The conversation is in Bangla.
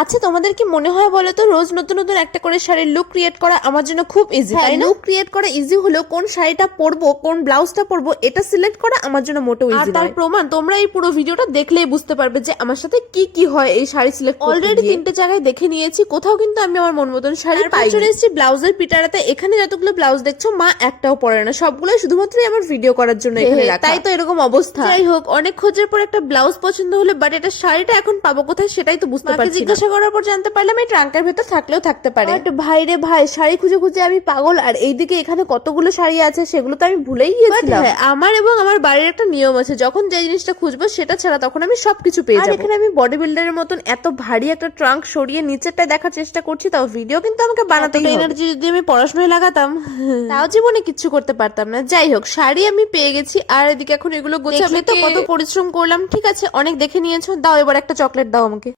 আচ্ছা তোমাদের কি মনে হয় বলো তো, রোজ নতুন নতুন একটা করে শাড়ির লুক ক্রিয়েট করা আমার জন্য খুব ইজি, তাই না? লুক ক্রিয়েট করা ইজি হলেও কোন শাড়িটা পরবো, কোন ব্লাউজটা পরবো, এটা সিলেক্ট করা আমার জন্য মোটেও ইজি নয়। তার প্রমাণ তোমরা এই পুরো ভিডিওটা দেখলেই বুঝতে পারবে যে আমার সাথে কি কি হয় এই শাড়ি সিলেক্ট করতে। অলরেডি 3টে জায়গায় দেখে নিয়েছি, কোথাও কিন্তু আমি আমার মন মতন শাড়ি পাই। চলে এসেছি ব্লাউজের পিটারাতে। এখানে যতগুলো ব্লাউজ দেখছো মা একটাও পরে না, সবগুলো শুধুমাত্রই আমার ভিডিও করার জন্য এখানে রাখা, তাই তো এরকম অবস্থা। যাই হোক, অনেক খোঁজের পর একটা ব্লাউজ পছন্দ হলো, বাট এটা শাড়িটা এখন পাবো কোথায় সেটাই তো বুঝতে পারছি না। জিজ্ঞাসা করার পর জানতে পারলাম এই ট্রাঙ্কের ভেতর থাকলেও থাকতে পারে। ভাই রে ভাই, শাড়ি খুঁজে খুঁজে আমি পাগল, আর এইদিকে এখানে কতগুলো শাড়ি আছে সেগুলো তো আমি ভুলেই গিয়েছিলাম। আমার এবং আমার বাড়ির একটা নিয়ম আছে, যখন যে জিনিসটা খুঁজবো সেটা ছাড়া তখন আমি সবকিছু পেয়ে যাবো। এখানে আমি বডি বিল্ডারের মতন এত ভারী একটা ট্রাঙ্ক সরিয়ে নিচেরটাই দেখার চেষ্টা করছি, তাও ভিডিও কিন্তু আমাকে বানাতেই হবে। এনার্জি যদি আমি পড়াশোনায় লাগাতাম তাও জীবনে কিচ্ছু করতে পারতাম না। যাই হোক, শাড়ি আমি পেয়ে গেছি, আর এদিকে এখন এগুলো গোছাবে। তো কত পরিশ্রম করলাম, ঠিক আছে অনেক দেখে নিয়েছো, দাও এবার একটা চকলেট দাও আমাকে।